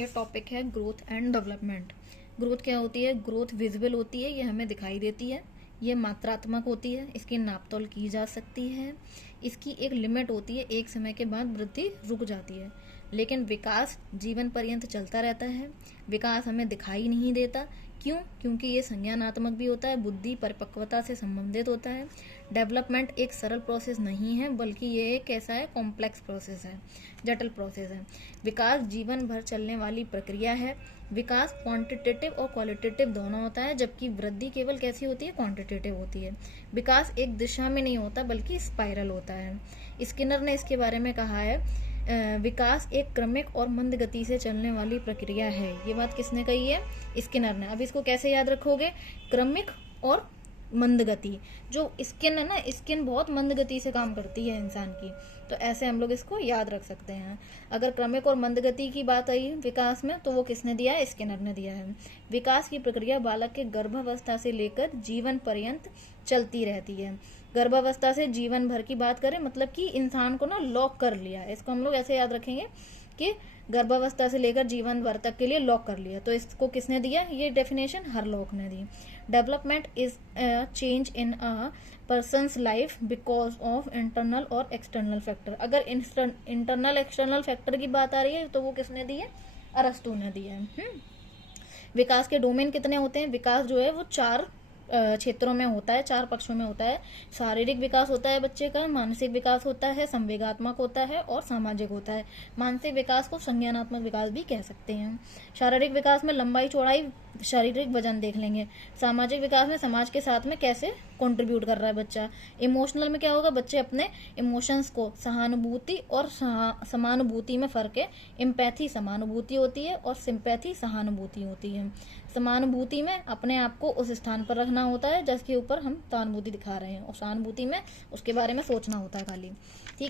ये टॉपिक है growth and development. Growth क्या होती है? ग्रोथ विजिबल होती है, ये हमें दिखाई देती है, ये मात्रात्मक होती है, इसकी नापतोल की जा सकती है, इसकी एक लिमिट होती है, एक समय के बाद वृद्धि रुक जाती है। लेकिन विकास जीवन पर्यंत चलता रहता है। विकास हमें दिखाई नहीं देता। क्यों? क्योंकि ये संज्ञानात्मक भी होता है, बुद्धि परिपक्वता से संबंधित होता है। डेवलपमेंट एक सरल प्रोसेस नहीं है, बल्कि ये एक कैसा है, कॉम्प्लेक्स प्रोसेस है, जटिल प्रोसेस है। विकास जीवन भर चलने वाली प्रक्रिया है। विकास क्वांटिटेटिव और क्वालिटेटिव दोनों होता है, जबकि वृद्धि केवल कैसी होती है, क्वांटिटेटिव होती है। विकास एक दिशा में नहीं होता, बल्कि स्पाइरल होता है। स्किनर ने इसके बारे में कहा है, विकास एक क्रमिक और मंद गति से चलने वाली प्रक्रिया है। ये बात किसने कही है? स्किनर ने। अब इसको कैसे याद रखोगे? क्रमिक और मंद गति। जो स्किन है ना, स्किन बहुत मंद गति से काम करती है इंसान की, तो ऐसे हम लोग इसको याद रख सकते हैं। अगर क्रमिक और मंद गति की बात आई विकास में, तो वो किसने दिया है? स्किनर ने दिया है। विकास की प्रक्रिया बालक के गर्भावस्था से लेकर जीवन पर्यंत चलती रहती है। गर्भावस्था से जीवन भर की बात करें, मतलब कि इंसान को ना लॉक कर लिया। इसको हम लोग ऐसे याद रखेंगे कि गर्भावस्था से लेकर जीवन भर तक के लिए लॉक कर लिया। तो इसको किसने दिया? ये डेफिनेशन हरलॉक ने दी। Development is a change in a person's life because of internal और एक्सटर्नल फैक्टर। अगर इंटरनल एक्सटर्नल फैक्टर की बात आ रही है, तो वो किसने दी है? अरस्तू ने दी है। विकास के डोमेन कितने होते हैं? विकास जो है वो 4 क्षेत्रों में होता है, 4 पक्षों में होता है। शारीरिक विकास होता है बच्चे का, मानसिक विकास होता है, संवेगात्मक होता है और सामाजिक होता है। मानसिक विकास को संज्ञानात्मक विकास भी कह सकते हैं। शारीरिक विकास में लंबाई चौड़ाई शारीरिक वजन देख लेंगे। सामाजिक विकास में समाज के साथ में कैसे कंट्रीब्यूट कर रहा है बच्चा। इमोशनल में क्या होगा? बच्चे अपने इमोशंस को सहानुभूति और समानुभूति में फर्क है। एम्पैथी समानुभूति होती है और सिंपैथी सहानुभूति होती है। समानुभूति में अपने आप को उस स्थान पर रखना होता है जिसके ऊपर हम सहानुभूति दिखा रहे हैं, और सहानुभूति में उसके बारे में सोचना होता है खाली। ठीक है।